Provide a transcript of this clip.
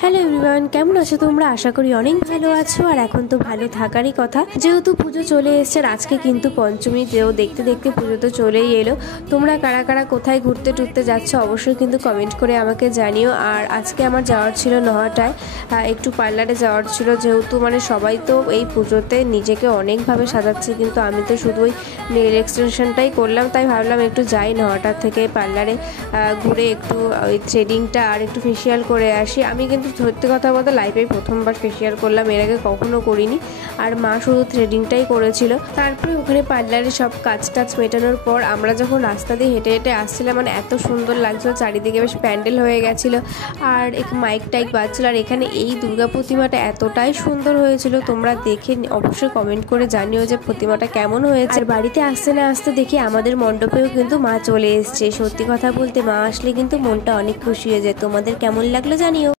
Hello everyone, কেমন আছো তোমরা? আশা করি অনেক ভালো আছো। আর এখন তো ভালো থাকারই কথা, যেহেতু পুজো চলে এসছে। আজকে কিন্তু পঞ্চমী, দেখতে দেখতে পুজো তো চলেই এলো। তোমরা কারা কারা কোথায় ঘুরতে টুরতে যাচ্ছ অবশ্যই কিন্তু কমেন্ট করে আমাকে জানিও। আর আজকে আমার যাওয়ার ছিল নহাটায়, একটু পার্লারে যাওয়ার ছিল, যেহেতু সবাই তো এই পুজোতে নিজেকে অনেকভাবে সাজাচ্ছে, কিন্তু আমি তো শুধু ওই নেল এক্সটেনশনটাই করলাম। তাই ভাবলাম একটু যাই নহাটার থেকে পার্লারে ঘুরে একটু ওই থ্রেডিংটা আর একটু ফেসিয়াল করে আসি। আমি কিন্তু সত্যি কথা বলতে লাইফে প্রথমবার ফেসিয়াল করলাম, এর আগে কখনো করিনি। আর মা শুধু থ্রেডিংটাই করেছিল। তারপরে ওখানে পার্লারে সব কাজ টাজ মেটানোর পর আমরা যখন রাস্তা দিয়ে হেঁটে হেঁটে আসছিলাম, এত সুন্দর লাগছিল, চারিদিকে বেশ প্যান্ডেল হয়ে গেছিলো আর মাইক টাইক বাজছিল। আর এখানে এই দুর্গা প্রতিমাটা এতটাই সুন্দর হয়েছিল, তোমরা দেখে অবশ্যই কমেন্ট করে জানিও যে প্রতিমাটা কেমন হয়েছে। আর বাড়িতে আসতে না আসতে দেখি আমাদের মণ্ডপেও কিন্তু মা চলে এসছে। সত্যি কথা বলতে মা আসলে কিন্তু মনটা অনেক খুশি হয়ে যায়। তোমাদের কেমন লাগলো জানিও।